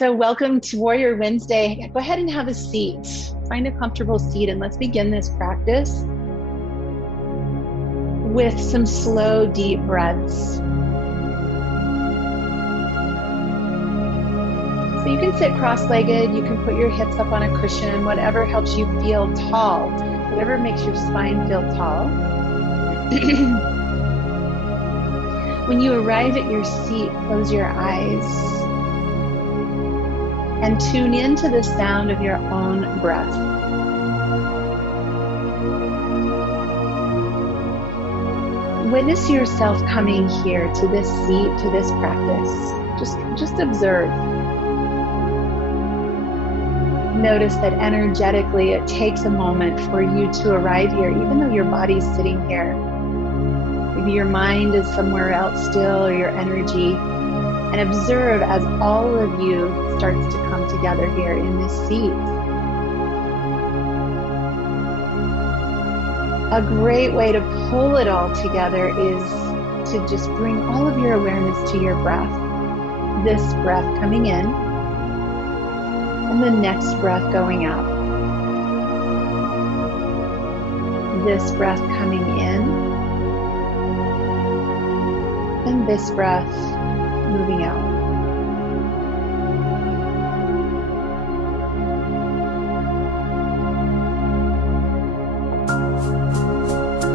So welcome to Warrior Wednesday. Go ahead and have a seat. Find a comfortable seat and let's begin this practice with some slow, deep breaths. So you can sit cross-legged, you can put your hips up on a cushion, whatever helps you feel tall, whatever makes your spine feel tall. When you arrive at your seat, close your eyes and tune into the sound of your own breath. Witness yourself coming here to this seat, to this practice. Just observe. Notice that energetically it takes a moment for you to arrive here, even though your body's sitting here. Maybe your mind is somewhere else still, or your energy. And observe as all of you starts to come together here in this seat. A great way to pull it all together is to just bring all of your awareness to your breath. This breath coming in, and the next breath going out. This breath coming in, and this breath moving out.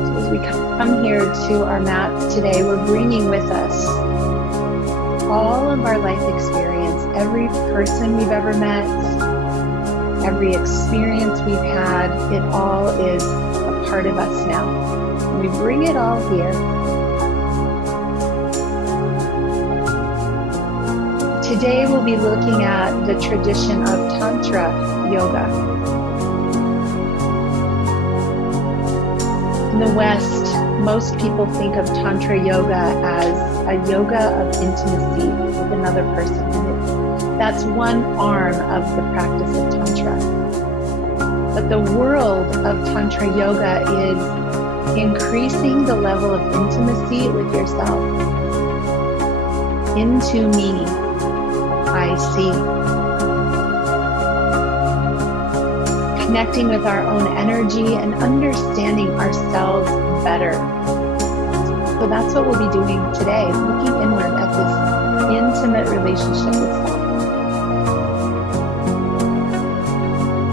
So as we come here to our mat today, we're bringing with us all of our life experience, every person we've ever met, every experience we've had, it all is a part of us now. And we bring it all here. Today we'll be looking at the tradition of Tantra Yoga. In the West, most people think of Tantra Yoga as a yoga of intimacy with another person. And that's one arm of the practice of Tantra. But the world of Tantra Yoga is increasing the level of intimacy with yourself into meaning. I see. Connecting with our own energy and understanding ourselves better. So that's what we'll be doing today, looking inward at this intimate relationship with self.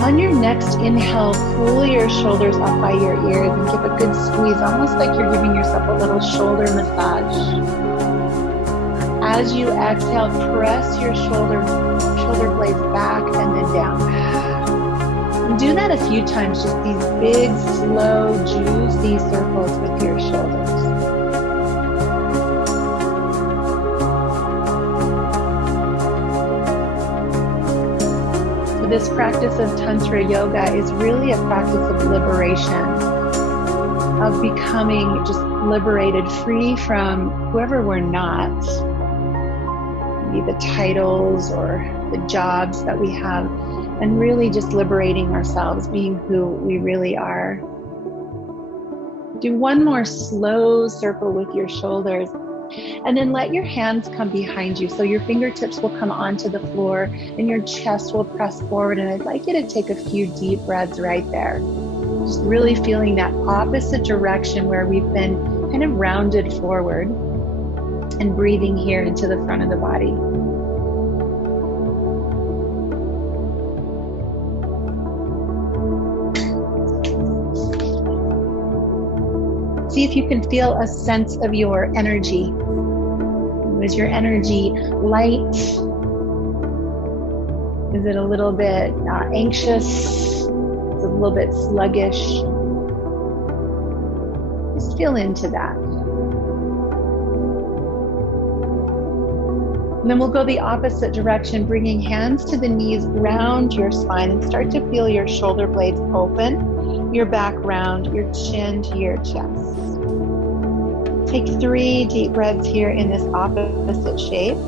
On your next inhale, pull your shoulders up by your ears and give a good squeeze, almost like you're giving yourself a little shoulder massage. As you exhale, press your shoulder blades back and then down. And do that a few times, just these big, slow, juicy circles with your shoulders. So this practice of Tantra Yoga is really a practice of liberation, of becoming just liberated, free from whoever we're not. The titles or the jobs that we have, and really just liberating ourselves, being who we really are. Do one more slow circle with your shoulders, and then let your hands come behind you. So your fingertips will come onto the floor and your chest will press forward. And I'd like you to take a few deep breaths right there. Just really feeling that opposite direction where we've been kind of rounded forward, and breathing here into the front of the body. See if you can feel a sense of your energy. Is your energy light? Is it a little bit anxious? Is it a little bit sluggish? Just feel into that. And then we'll go the opposite direction, bringing hands to the knees, round your spine, and start to feel your shoulder blades open, your back round, your chin to your chest. Take 3 deep breaths here in this opposite shape.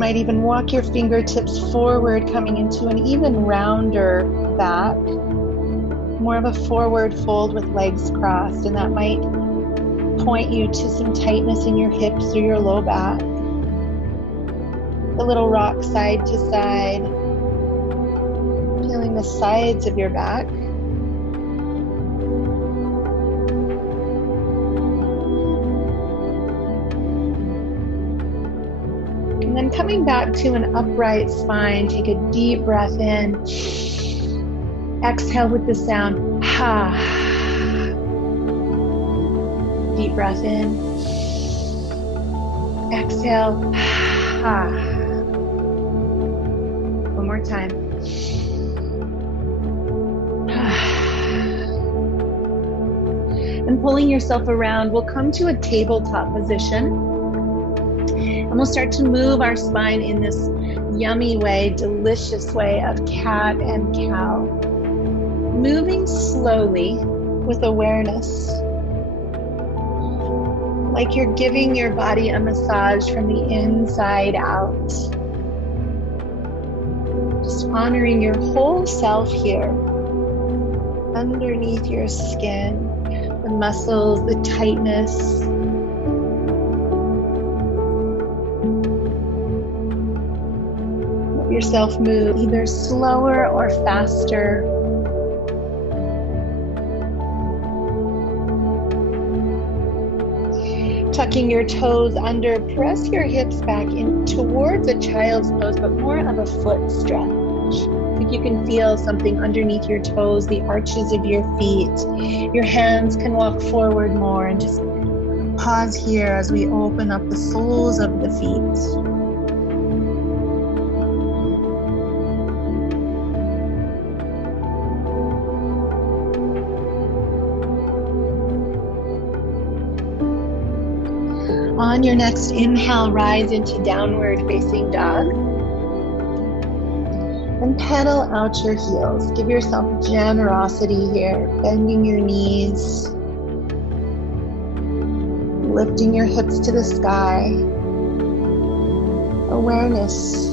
might even walk your fingertips forward, coming into an even rounder back, more of a forward fold with legs crossed, and that might point you to some tightness in your hips or your low back. A little rock side to side, feeling the sides of your back. And then coming back to an upright spine, take a deep breath in. Exhale with the sound, ha. Deep breath in. Exhale, ha. One more time. And pulling yourself around, we'll come to a tabletop position. And we'll start to move our spine in this yummy way, delicious way of cat and cow. Moving slowly with awareness, like you're giving your body a massage from the inside out. Just honoring your whole self here, underneath your skin, the muscles, the tightness. Let yourself move either slower or faster. Tucking your toes under, press your hips back in towards a child's pose, but more of a foot stretch. I think you can feel something underneath your toes, the arches of your feet. Your hands can walk forward more, and just pause here as we open up the soles of the feet. On your next inhale, rise into downward facing dog. And pedal out your heels. Give yourself generosity here, bending your knees, lifting your hips to the sky. Awareness.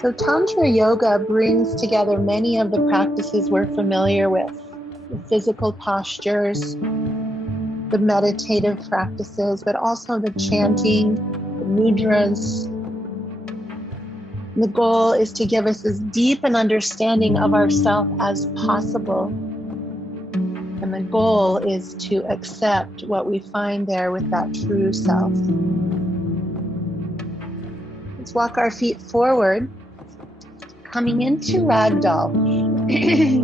So Tantra Yoga brings together many of the practices we're familiar with, the physical postures, the meditative practices, but also the chanting, the mudras. And the goal is to give us as deep an understanding of ourself as possible. And the goal is to accept what we find there with that true self. Let's walk our feet forward. Coming into ragdoll.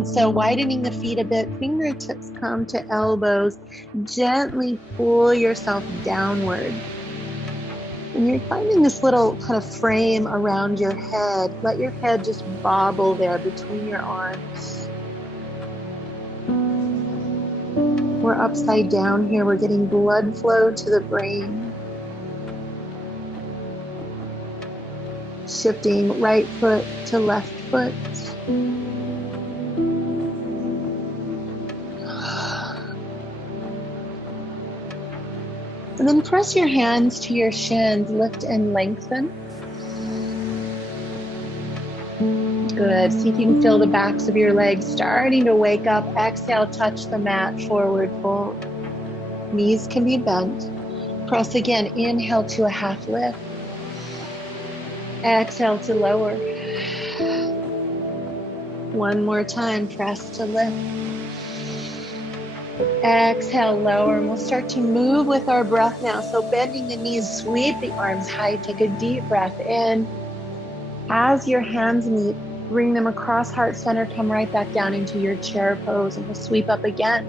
So widening the feet a bit, fingertips come to elbows. Gently pull yourself downward. And you're finding this little kind of frame around your head. Let your head just bobble there between your arms. We're upside down here. We're getting blood flow to the brain. Shifting right foot to left foot. And then press your hands to your shins, lift and lengthen. Good. See if you can feel the backs of your legs starting to wake up. Exhale, touch the mat, forward fold. Knees can be bent. Press again, inhale to a half lift. Exhale to lower. One more time, press to lift. Exhale, lower, and we'll start to move with our breath now. So bending the knees, sweep the arms high, take a deep breath in. As your hands meet, bring them across heart center, come right back down into your chair pose, and we'll sweep up again.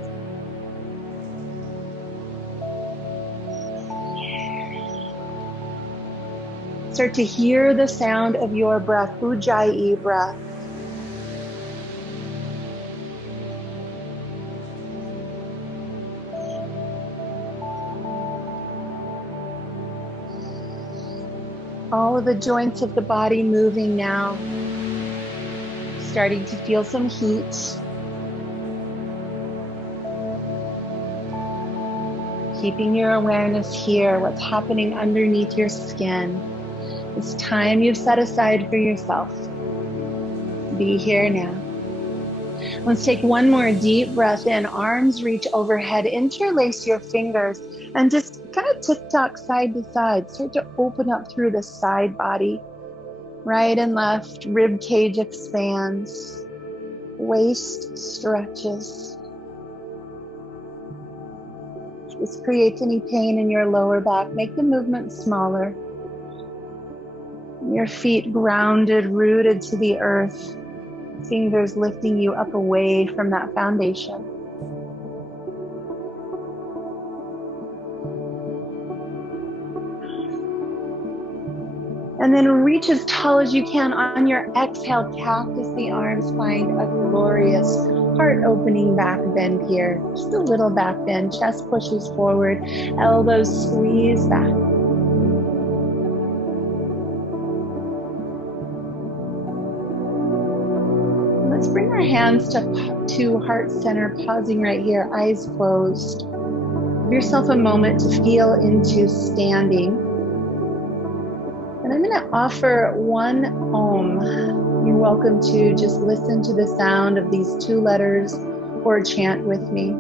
Start to hear the sound of your breath, Ujjayi breath. All of the joints of the body moving now. Starting to feel some heat. keeping your awareness here, what's happening underneath your skin. This time you've set aside for yourself. Be here now. Let's take one more deep breath in. Arms reach overhead, interlace your fingers, and just kind of tick-tock side to side. Start to open up through the side body. Right and left, rib cage expands, waist stretches. If this creates any pain in your lower back, make the movement smaller. Your feet grounded, rooted to the earth. Fingers lifting you up away from that foundation. And then reach as tall as you can. On your exhale, cactus the arms. Find a glorious heart opening back bend here. Just a little back bend. Chest pushes forward. Elbows squeeze back. Let's bring our hands to heart center, pausing right here, eyes closed. Give yourself a moment to feel into standing. And I'm going to offer one Om. You're welcome to just listen to the sound of these two letters or chant with me.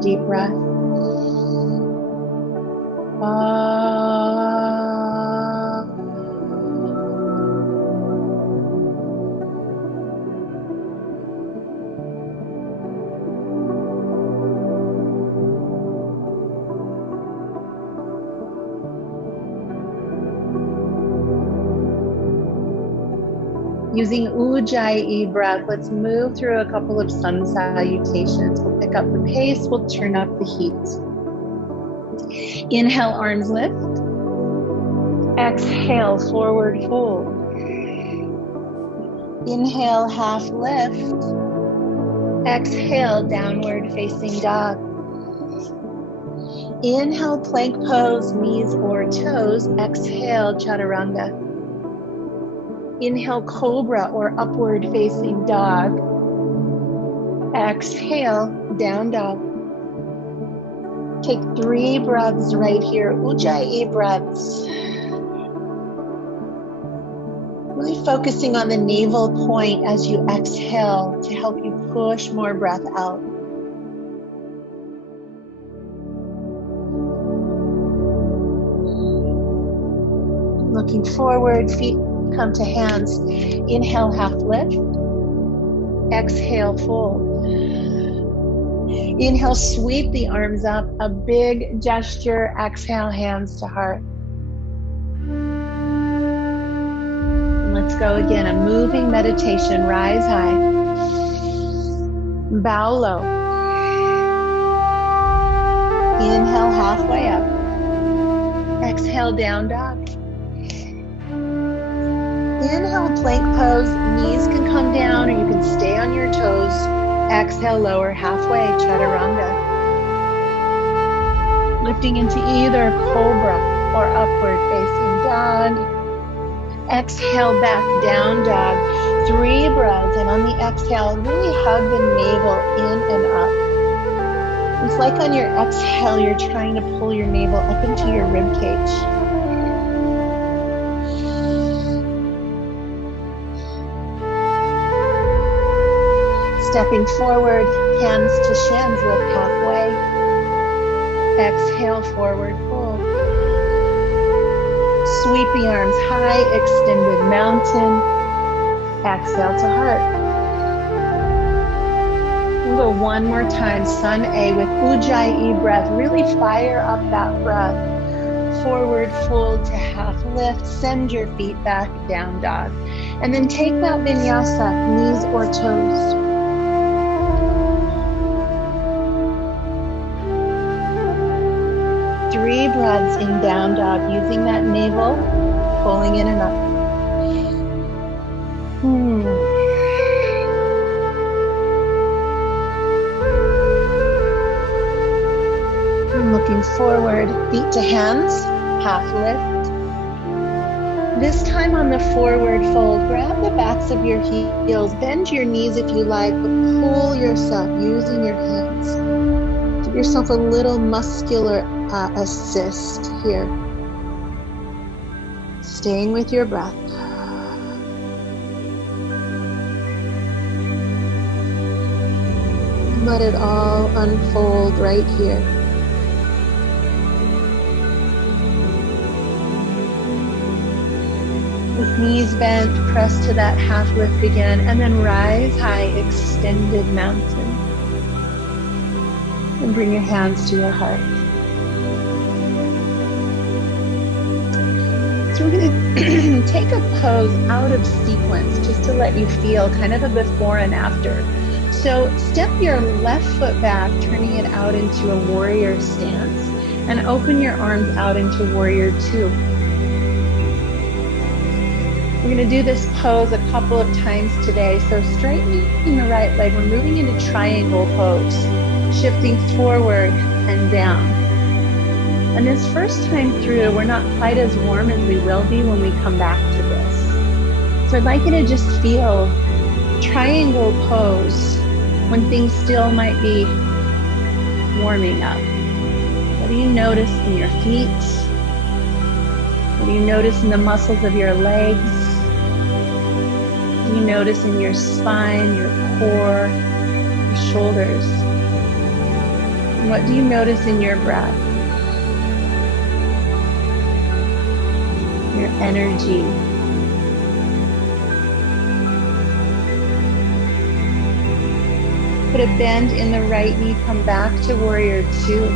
Deep breath. Using Ujjayi breath, let's move through a couple of sun salutations. We'll pick up the pace, we'll turn up the heat. Inhale, arms lift. Exhale, forward fold. Inhale, half lift. Exhale, downward facing dog. Inhale, plank pose, knees or toes. Exhale, chaturanga. Inhale, cobra or upward facing dog. Exhale, down dog. Take 3 breaths right here, Ujjayi breaths. Really focusing on the navel point as you exhale to help you push more breath out. Looking forward, feet come to hands. Inhale, half lift. Exhale, fold. Inhale, sweep the arms up. A big gesture. Exhale, hands to heart. And let's go again. A moving meditation. Rise high. Bow low. Inhale, halfway up. Exhale, down dog. Inhale, plank pose. Knees can come down or you can stay on your toes. Exhale, lower halfway, chaturanga. Lifting into either cobra or upward facing dog. Exhale, back down dog. 3 breaths, and on the exhale, really hug the navel in and up. It's like on your exhale, you're trying to pull your navel up into your rib cage. Stepping forward, hands to shins, lift halfway. Exhale, forward fold. Sweep the arms high, extended mountain. Exhale to heart. We'll go one more time, Sun A with Ujjayi breath. Really fire up that breath. Forward fold to half lift. Send your feet back, down dog. And then take that vinyasa, knees or toes. Three breaths in down dog, using that navel, pulling in and up. And looking forward, feet to hands, half lift. This time on the forward fold, grab the backs of your heels, bend your knees if you like, but pull yourself using your hands to Give yourself a little muscular assist here. Staying with your breath. Let it all unfold right here. With knees bent, press to that half lift again, and then rise high, extended mountain. And bring your hands to your heart. So we're going to take a pose out of sequence just to let you feel kind of a before and after. So step your left foot back, turning it out into a warrior stance, and open your arms out into warrior two. We're going to do this pose a couple of times today. So straightening the right leg, we're moving into triangle pose, shifting forward and down. And this first time through, we're not quite as warm as we will be when we come back to this. So I'd like you to just feel triangle pose when things still might be warming up. What do you notice in your feet? What do you notice in the muscles of your legs? What do you notice in your spine, your core, your shoulders? And what do you notice in your breath? Your energy. Put a bend in the right knee, come back to warrior two.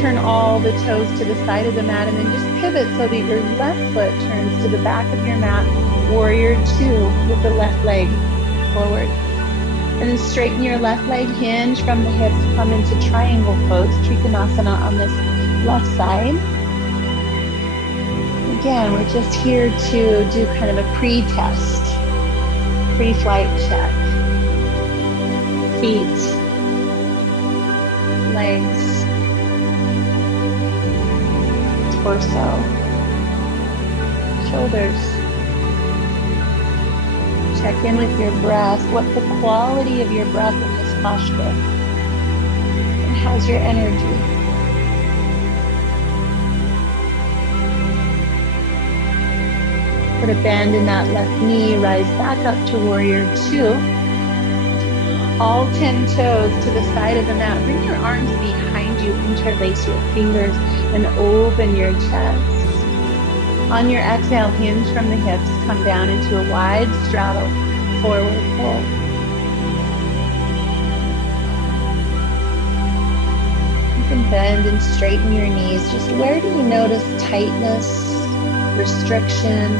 Turn all the toes to the side of the mat and then just pivot so that your left foot turns to the back of your mat, warrior two, with the left leg forward. And then straighten your left leg, hinge from the hips, come into triangle pose, Trikonasana on this left side. Again, we're just here to do kind of a pre-test. Pre-flight check. Feet, legs, torso, shoulders. Check in with your breath. What's the quality of your breath in this posture? And how's your energy? Put a bend in that left knee, rise back up to warrior two. All 10 toes to the side of the mat. Bring your arms behind you, interlace your fingers, and open your chest. On your exhale, hinge from the hips, come down into a wide straddle, forward fold. You can bend and straighten your knees. Just where do you notice tightness, restriction,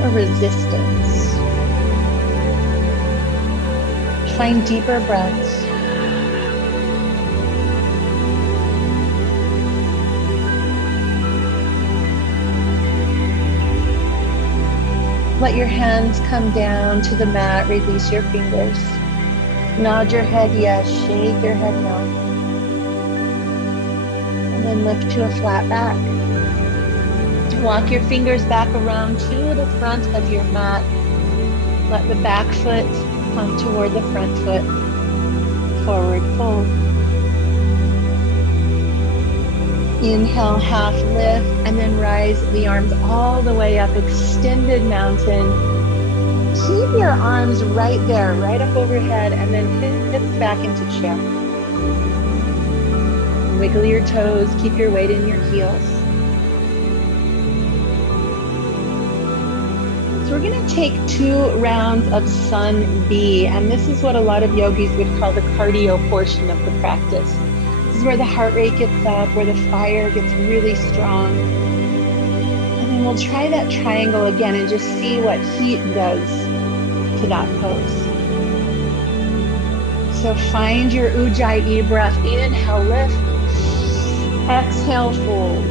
or resistance? Find deeper breaths. Let your hands come down to the mat, release your fingers. Nod your head yes, shake your head no. And then lift to a flat back. Walk your fingers back around to the front of your mat. Let the back foot come toward the front foot. Forward fold. Inhale, half lift, and then rise the arms all the way up, extended mountain. Keep your arms right there, right up overhead, and then hips back into chair. Wiggle your toes, keep your weight in your heels. So we're going to take 2 rounds of Sun B, and this is what a lot of yogis would call the cardio portion of the practice. This is where the heart rate gets up, where the fire gets really strong. And then we'll try that triangle again and just see what heat does to that pose. So find your Ujjayi breath. Inhale, lift. Exhale, fold.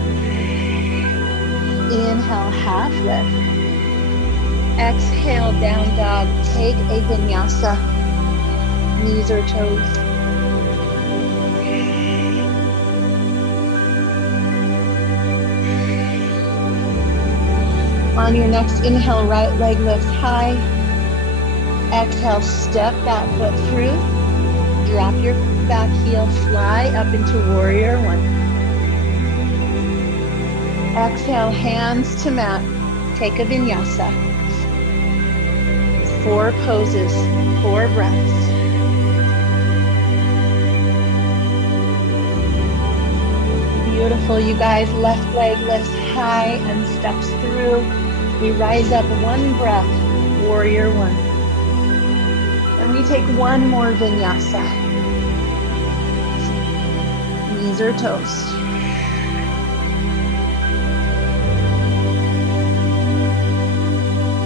Inhale, half lift. Exhale, down dog. Take a vinyasa. Knees or toes. On your next inhale, right leg lifts high. Exhale, step that foot through. Drop your back heel, fly up into warrior one. Exhale, hands to mat. Take a vinyasa. 4 poses, 4 breaths. Beautiful, you guys. Left leg lifts high and steps through. We rise up 1 breath, warrior one. And we take 1 more vinyasa. Knees or toes.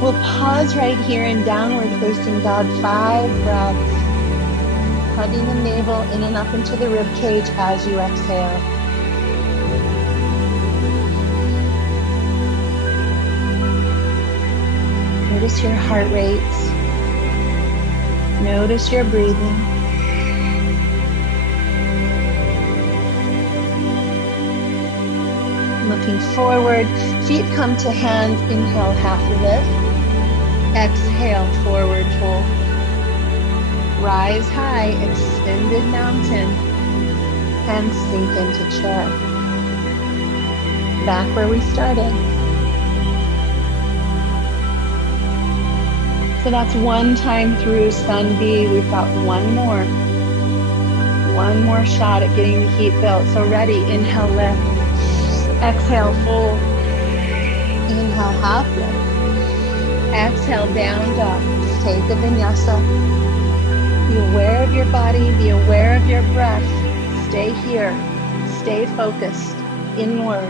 We'll pause right here in downward facing dog, 5 breaths. Hugging the navel in and up into the rib cage as you exhale. Notice your heart rates. Notice your breathing. Looking forward, feet come to hands, inhale, half lift. Exhale, forward fold. Rise high, extended mountain, and sink into chair. Back where we started. So that's 1 time through Sun B. We've got 1 more. 1 more shot at getting the heat built. So ready, inhale, lift. Exhale, fold. Inhale, half lift. Exhale, down dog. Take the vinyasa. Be aware of your body. Be aware of your breath. Stay here. Stay focused. Inward.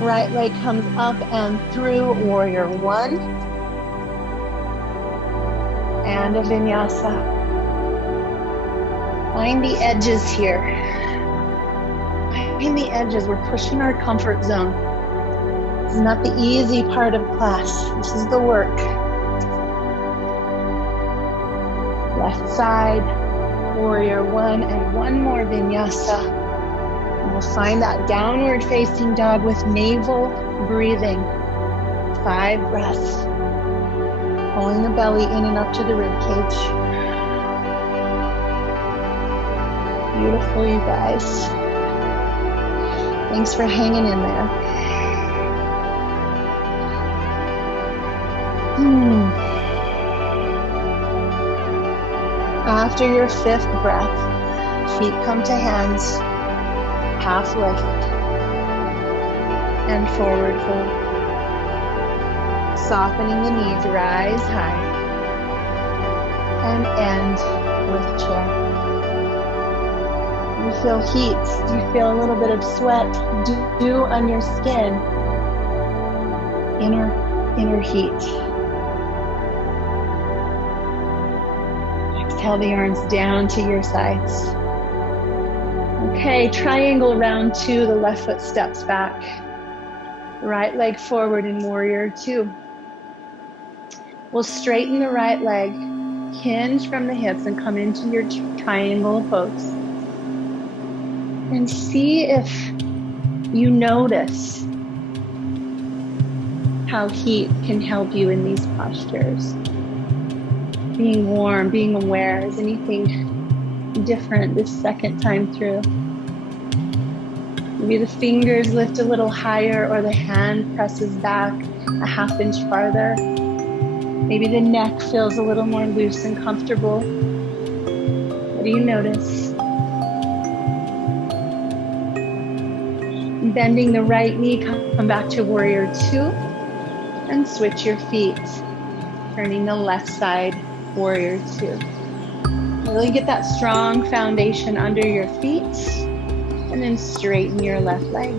Right leg comes up and through. Warrior one. And a vinyasa. Find the edges here. Find the edges. We're pushing our comfort zone. This is not the easy part of class. This is the work. Left side, warrior one, and 1 more vinyasa. And we'll find that downward facing dog with navel breathing. 5 breaths. Pulling the belly in and up to the rib cage. Beautiful, you guys. Thanks for hanging in there. After your 5th breath, feet come to hands, half lift, and forward fold. Softening the knees, rise high, and end with chair. You feel heat, do you feel a little bit of sweat, dew on your skin, inner heat. Exhale the arms down to your sides. Okay, triangle round 2, the left foot steps back. Right leg forward in warrior 2. We'll straighten the right leg, hinge from the hips, and come into your triangle pose. And see if you notice how heat can help you in these postures. Being warm, being aware. Is anything different this second time through? Maybe the fingers lift a little higher, or the hand presses back a ½ inch farther. Maybe the neck feels a little more loose and comfortable. What do you notice? Bending the right knee, come back to warrior 2, and switch your feet. Turning the left side, warrior 2. Really get that strong foundation under your feet, and then straighten your left leg.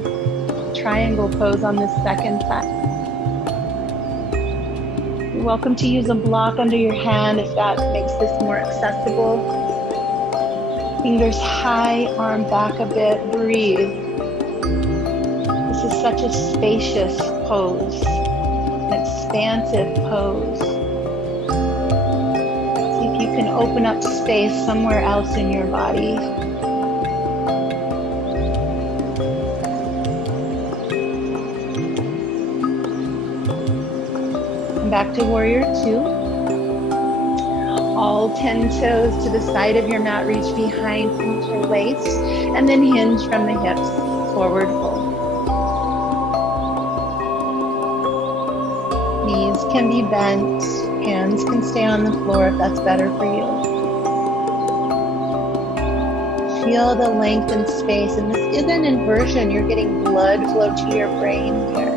Triangle pose on the second side. You're welcome to use a block under your hand if that makes this more accessible. Fingers high, arm back a bit, breathe. This is such a spacious pose, an expansive pose. See if you can open up space somewhere else in your body. Back to warrior 2. all 10 toes to the side of your mat, reach behind, interlace, and then hinge from the hips, forward fold. Knees can be bent, hands can stay on the floor if that's better for you. Feel the length and space, and this is an inversion. You're getting blood flow to your brain here.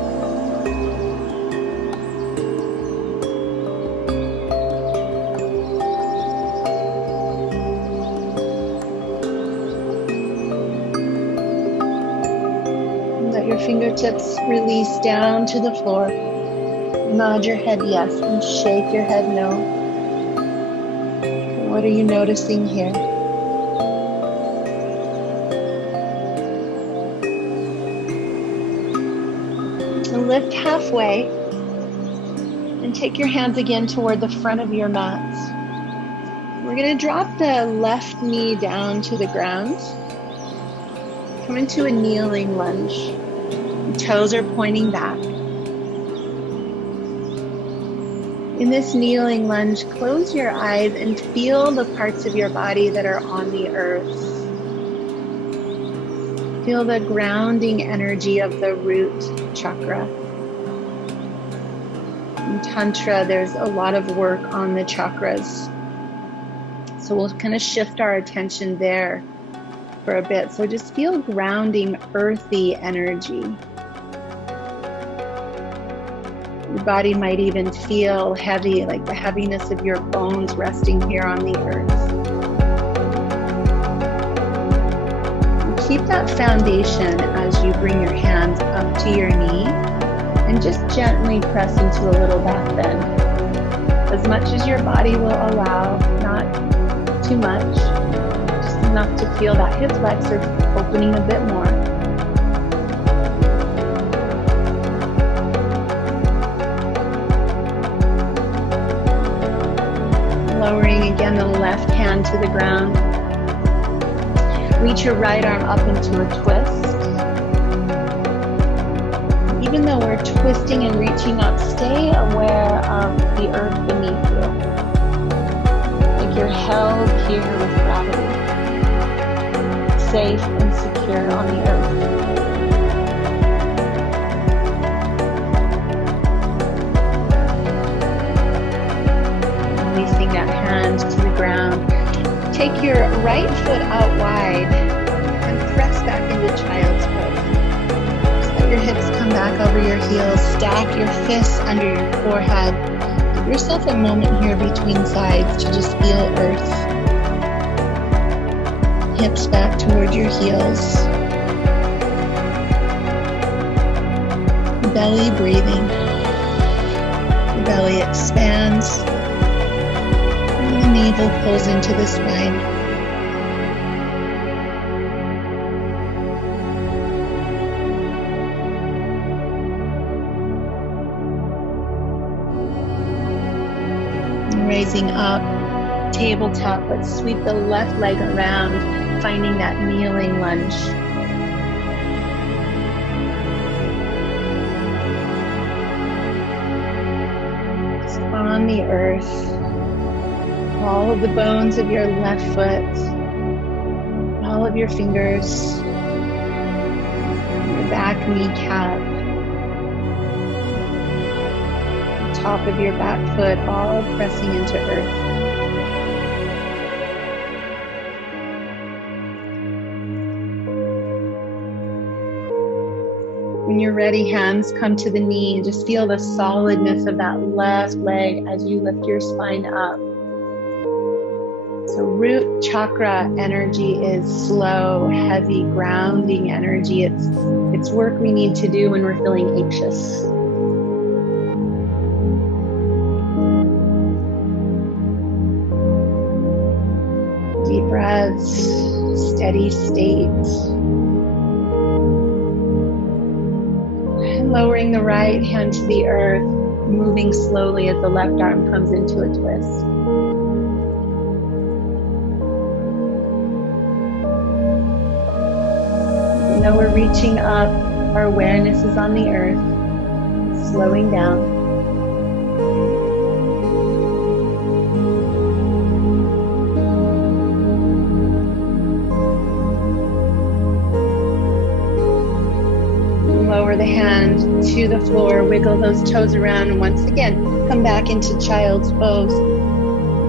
Let your fingertips release down to the floor. Nod your head yes and shake your head no. What are you noticing here? And lift halfway and take your hands again toward the front of your mat. We're going to drop the left knee down to the ground. Come into a kneeling lunge. The toes are pointing back. In this kneeling lunge, close your eyes and feel the parts of your body that are on the earth. Feel the grounding energy of the root chakra. In Tantra, there's a lot of work on the chakras. So we'll kind of shift our attention there for a bit. So just feel grounding, earthy energy. Your body might even feel heavy, like the heaviness of your bones resting here on the earth. Keep that foundation as you bring your hands up to your knee and just gently press into a little back bend. As much as your body will allow, not too much, just enough to feel that hip flexor opening a bit more. Lowering again the left hand to the ground. Reach your right arm up into a twist. Even though we're twisting and reaching up, stay aware of the earth beneath you. Like you're held here with gravity, safe and secure on the earth. Releasing that hand to the ground. Take your right foot out wide and press back into child's pose. Just let your hips come back over your heels. Stack your fists under your forehead. Give yourself a moment here between sides to just feel earth. Hips back toward your heels. Belly breathing. The belly expands. The navel pulls into the spine. And raising up, tabletop, let's sweep the left leg around, finding that kneeling lunge. Just on the earth. All of the bones of your left foot, all of your fingers, your back kneecap, the top of your back foot, all pressing into earth. When you're ready, hands come to the knee. Just feel the solidness of that left leg as you lift your spine up. So root chakra energy is slow, heavy, grounding energy. It's work we need to do when we're feeling anxious. Deep breaths, steady state. And lowering the right hand to the earth, moving slowly as the left arm comes into a twist. Though we're reaching up, our awareness is on the earth, slowing down. the floor, wiggle those toes around, and once again, come back into child's pose.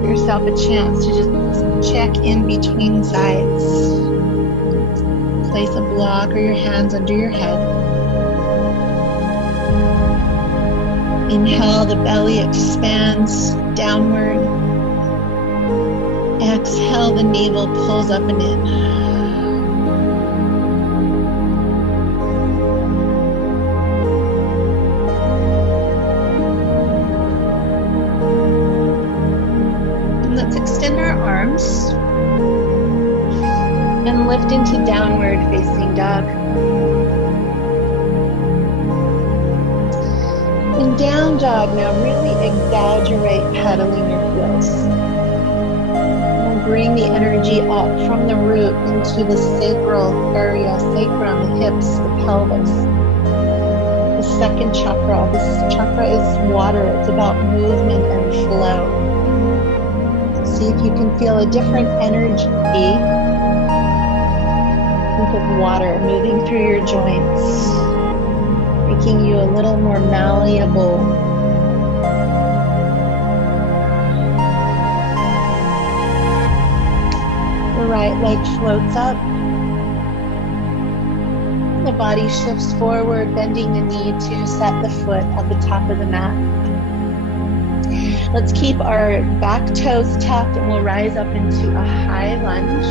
Give yourself a chance to just check in between sides. Place a block or your hands under your head. Inhale, the belly expands downward. Exhale, the navel pulls up and in. And lift into downward facing dog. In down dog, now really exaggerate pedaling your heels. And bring the energy up from the root into the sacral area, sacrum, the hips, the pelvis. The second chakra. This chakra is water. It's about movement and flow. See if you can feel a different energy. Think of water moving through your joints, making you a little more malleable. The right leg floats up. The body shifts forward, bending the knee to set the foot at the top of the mat. Let's keep our back toes tucked and we'll rise up into a high lunge.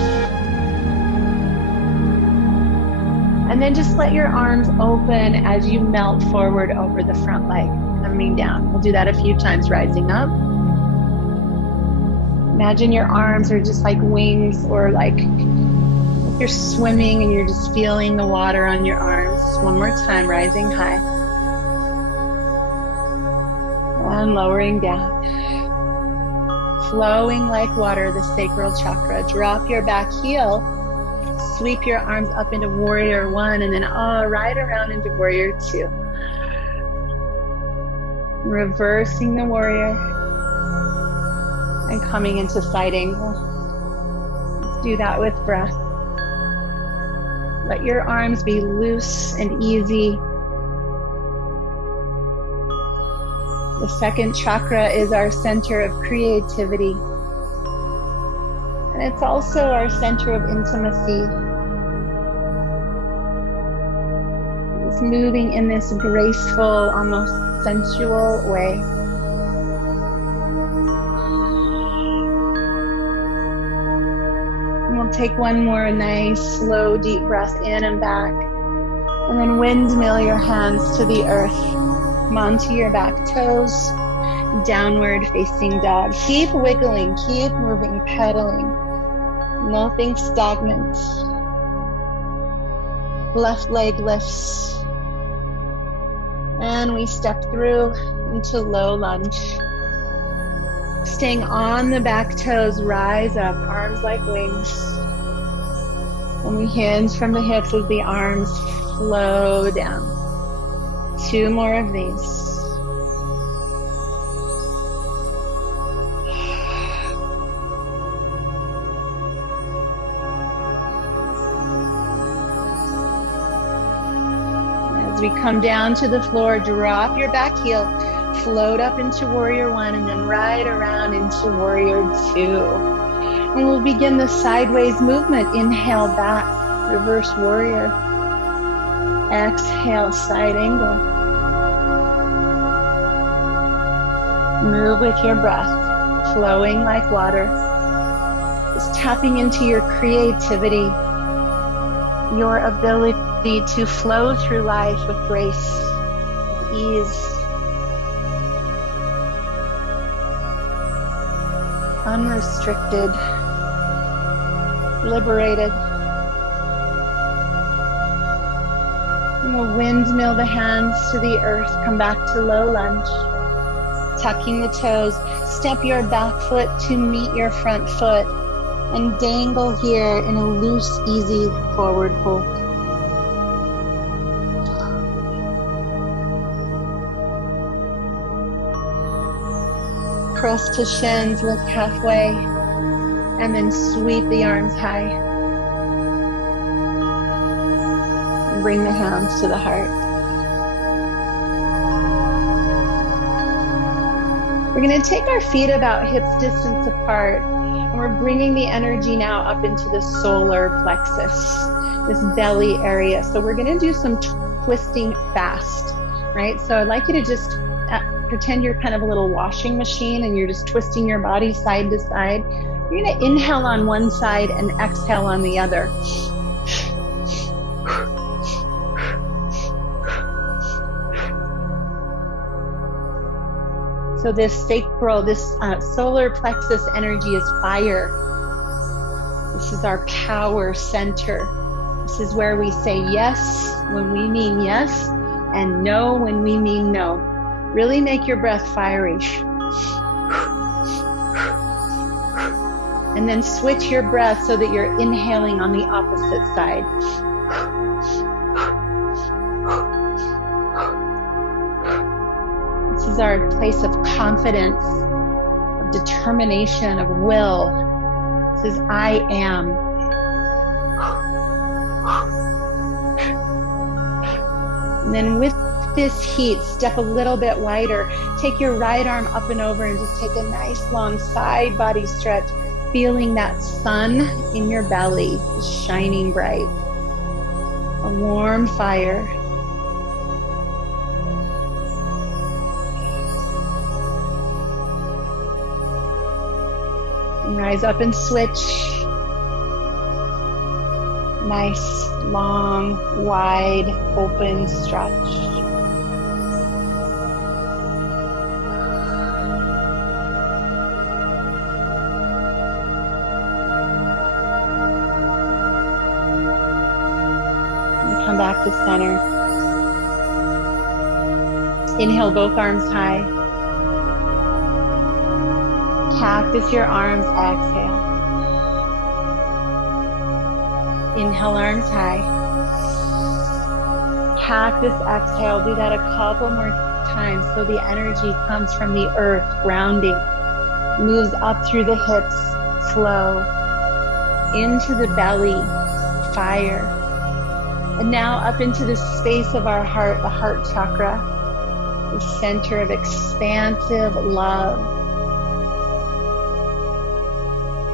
And then just let your arms open as you melt forward over the front leg, coming down. We'll do that a few times, rising up. Imagine your arms are just like wings, or like you're swimming and you're just feeling the water on your arms. One more time, rising high. And lowering down. Flowing like water, the sacral chakra. Drop your back heel. Sweep your arms up into warrior one, and then right around into warrior two. Reversing the warrior and coming into side angle. Let's do that with breath. Let your arms be loose and easy. The second chakra is our center of creativity. And it's also our center of intimacy. It's moving in this graceful, almost sensual way. And we'll take one more nice, slow, deep breath in and back. And then windmill your hands to the earth. Come onto your back toes. Downward facing dog. Keep wiggling, keep moving, pedaling. Nothing stagnant. Left leg lifts. And we step through into low lunge. Staying on the back toes, rise up, arms like wings. And we hinge from the hips as the arms flow down. 2 more of these. As we come down to the floor, drop your back heel, float up into warrior one, and then right around into warrior two. And we'll begin the sideways movement. Inhale back, reverse warrior. Exhale, side angle. Move with your breath, flowing like water. Just tapping into your creativity, your ability to flow through life with grace, with ease. Unrestricted, liberated. And we'll windmill the hands to the earth, come back to low lunge. Tucking the toes, step your back foot to meet your front foot and dangle here in a loose, easy forward fold. Press to shins, lift halfway, and then sweep the arms high. And bring the hands to the heart. We're going to take our feet about hips distance apart, and we're bringing the energy now up into the solar plexus, this belly area. So we're going to do some twisting fast, right? So I'd like you to just pretend you're kind of a little washing machine and you're just twisting your body side to side. You're going to inhale on one side and exhale on the other. So this sacral, this solar plexus energy is fire. This is our power center. This is where we say yes when we mean yes and no when we mean no. Really make your breath fiery. And then switch your breath so that you're inhaling on the opposite side. This is our place of confidence, of determination, of will. This is I am. And then with this heat, step a little bit wider. Take your right arm up and over and just take a nice long side body stretch, feeling that sun in your belly shining bright. A warm fire. And rise up and switch. Nice, long, wide, open stretch. And come back to center. Inhale, both arms high. Cactus your arms, exhale. Inhale, arms high. Cactus, exhale. Do that a couple more times so the energy comes from the earth, grounding. Moves up through the hips, flow. Into the belly, fire. And now up into the space of our heart, the heart chakra, the center of expansive love.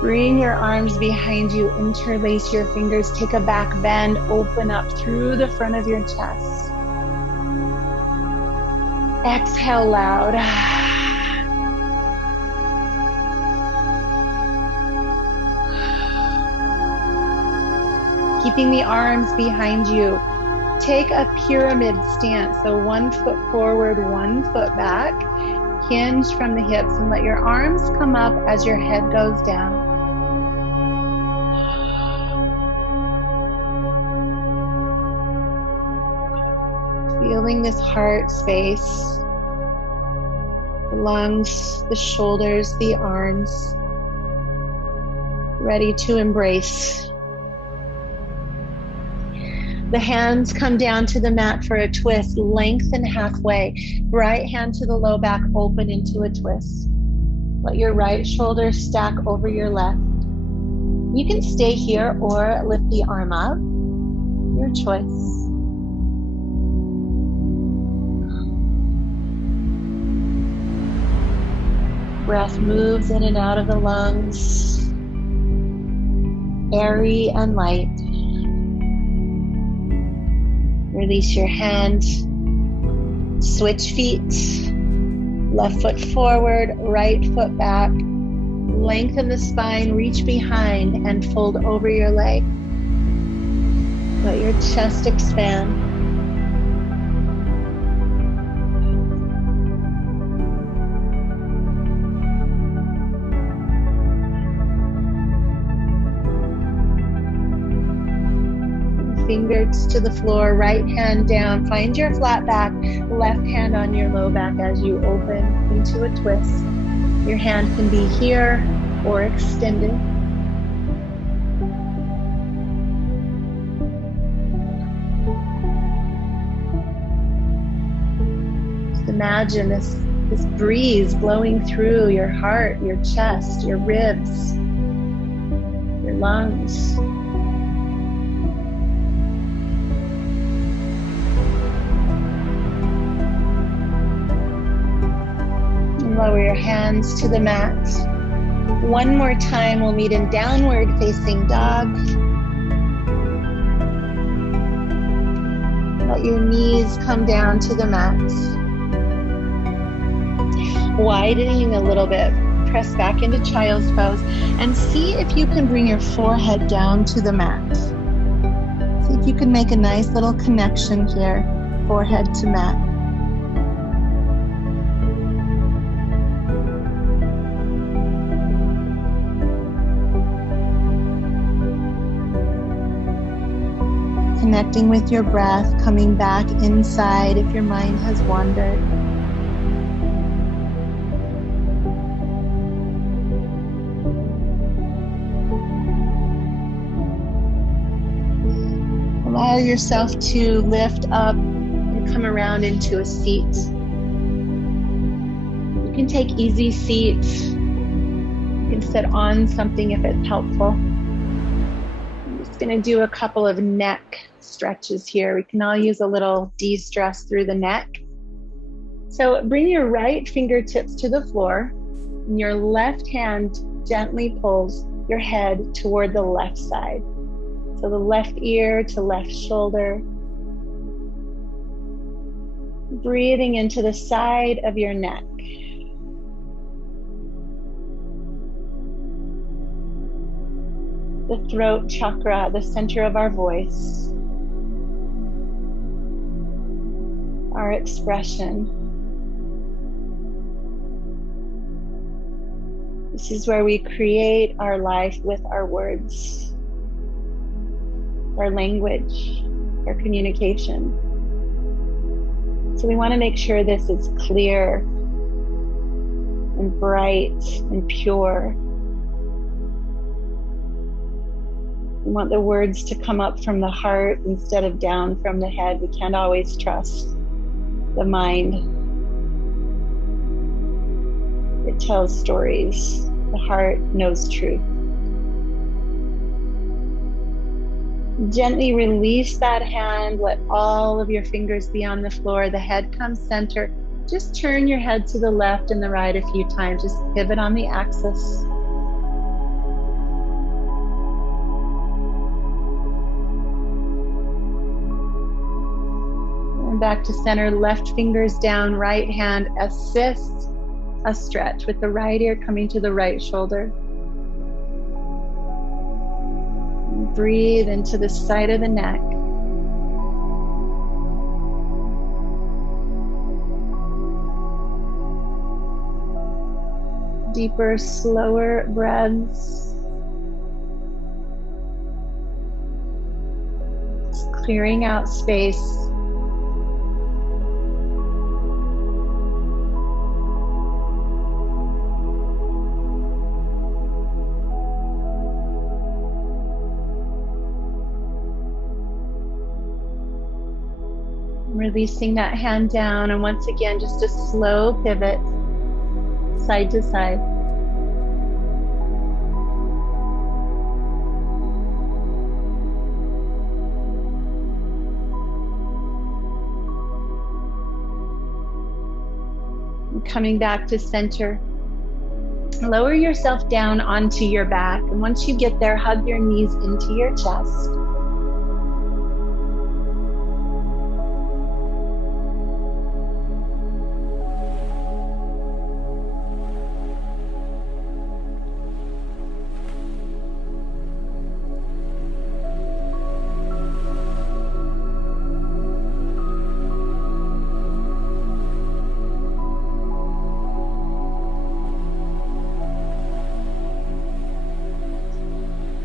Bring your arms behind you, interlace your fingers, take a back bend, open up through the front of your chest. Exhale loud. Keeping the arms behind you. Take a pyramid stance, so 1 foot forward, 1 foot back. Hinge from the hips and let your arms come up as your head goes down. Feeling this heart space, the lungs, the shoulders, the arms, ready to embrace. The hands come down to the mat for a twist, lengthen halfway. Right hand to the low back, open into a twist. Let your right shoulder stack over your left. You can stay here or lift the arm up, your choice. Breath moves in and out of the lungs, airy and light. Release your hand, switch feet, left foot forward, right foot back. Lengthen the spine, reach behind and fold over your leg. Let your chest expand. Fingers to the floor, right hand down. Find your flat back, left hand on your low back as you open into a twist. Your hand can be here or extended. Just imagine this breeze blowing through your heart, your chest, your ribs, your lungs. Lower your hands to the mat. One more time, we'll meet in downward facing dog. Let your knees come down to the mat. Widening a little bit, press back into child's pose and see if you can bring your forehead down to the mat. See if you can make a nice little connection here, forehead to mat. Connecting with your breath, coming back inside if your mind has wandered. Allow yourself to lift up and come around into a seat. You can take easy seats. You can sit on something if it's helpful. I'm just going to do a couple of neck stretches here. We can all use a little de-stress through the neck. So bring your right fingertips to the floor, and your left hand gently pulls your head toward the left side. So the left ear to left shoulder. Breathing into the side of your neck. The throat chakra, the center of our voice. Our expression. This is where we create our life with our words. Our language, our communication. So we want to make sure this is clear and bright and pure. We want the words to come up from the heart instead of down from the head. We can't always trust the mind. It tells stories. The heart knows truth. Gently release that hand. Let all of your fingers be on the floor. The head comes center. Just turn your head to the left and the right a few times. Just pivot on the axis. And back to center. Left fingers down. Right hand assists a stretch with the right ear coming to the right shoulder. Breathe into the side of the neck. Deeper, slower breaths. Just clearing out space. Releasing that hand down, and once again, just a slow pivot, side to side. And coming back to center. Lower yourself down onto your back, and once you get there, hug your knees into your chest.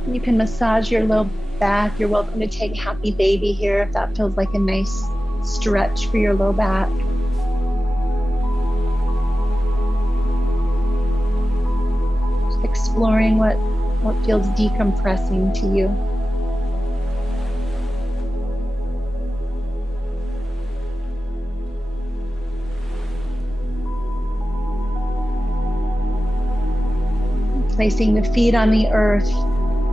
You can massage your low back. You're welcome to take happy baby here if that feels like a nice stretch for your low back. Just exploring what feels decompressing to you. Placing the feet on the earth.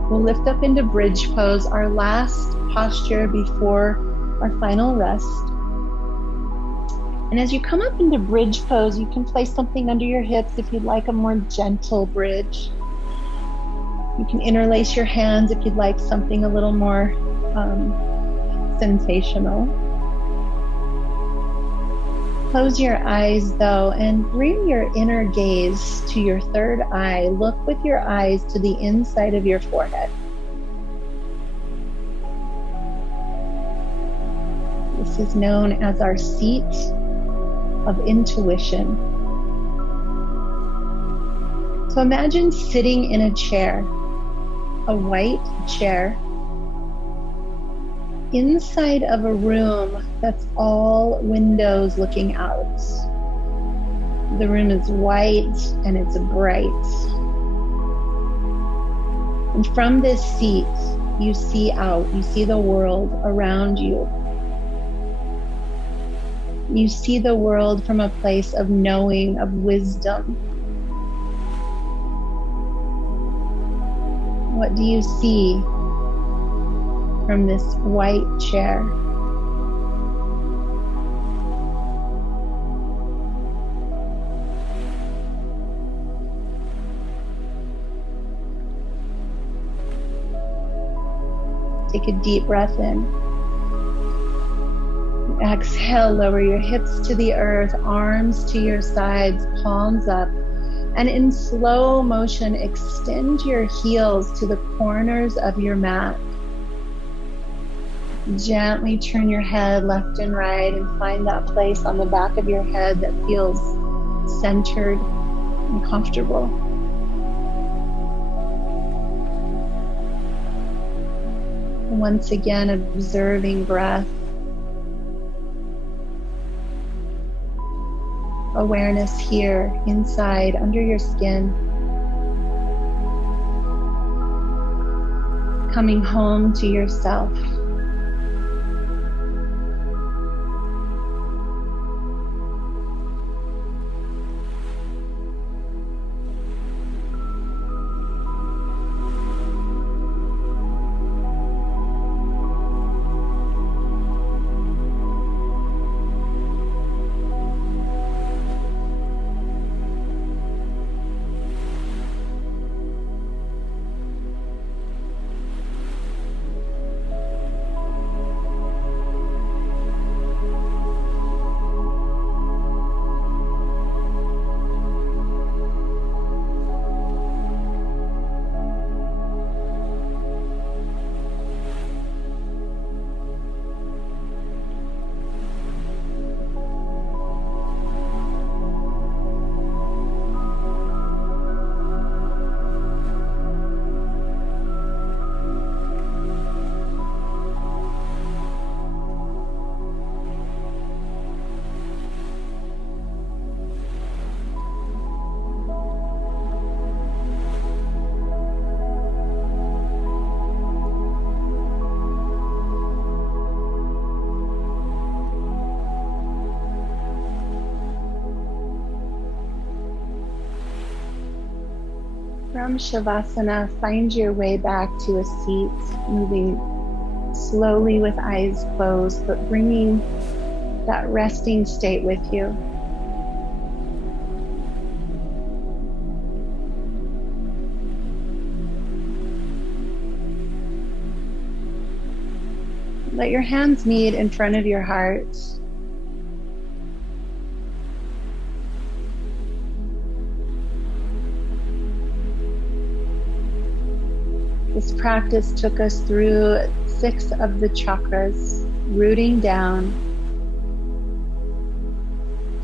We'll lift up into bridge pose, our last posture before our final rest. And as you come up into bridge pose, you can place something under your hips if you'd like a more gentle bridge. You can interlace your hands if you'd like something a little more sensational. Close your eyes though and bring your inner gaze to your third eye. Look with your eyes to the inside of your forehead. This is known as our seat of intuition. So imagine sitting in a chair, a white chair, inside of a room that's all windows looking out. The room is white and it's bright. And from this seat, you see out, you see the world around you. You see the world from a place of knowing, of wisdom. What do you see from this white chair? Take a deep breath in. Exhale, lower your hips to the earth, arms to your sides, palms up. And in slow motion, extend your heels to the corners of your mat. Gently turn your head left and right and find that place on the back of your head that feels centered and comfortable. Once again, observing breath. Awareness here, inside, under your skin. Coming home to yourself. From Shavasana, find your way back to a seat, moving slowly with eyes closed, but bringing that resting state with you. Let your hands meet in front of your heart. This practice took us through 6 of the chakras, rooting down,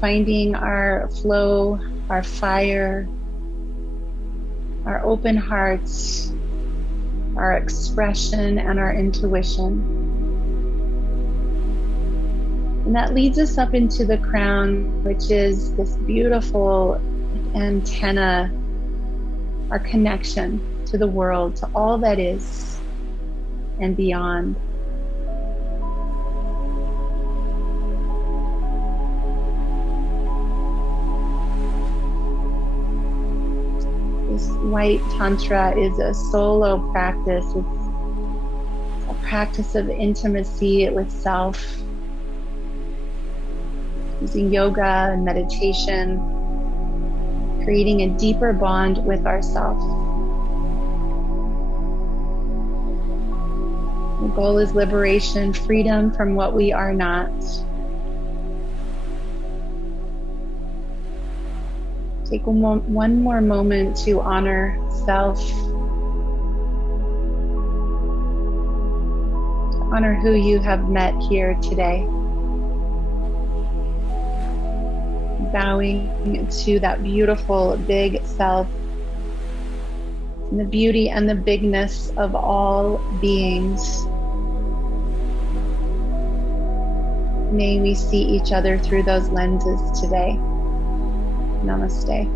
finding our flow, our fire, our open hearts, our expression, and our intuition. And that leads us up into the crown, which is this beautiful antenna, our connection to the world, to all that is and beyond. This white Tantra is a solo practice. It's a practice of intimacy with self. using yoga and meditation, creating a deeper bond with ourselves. The goal is liberation, freedom from what we are not. Take one more moment to honor self, to honor who you have met here today. Bowing to that beautiful big self, and the beauty and the bigness of all beings. May we see each other through those lenses today. Namaste.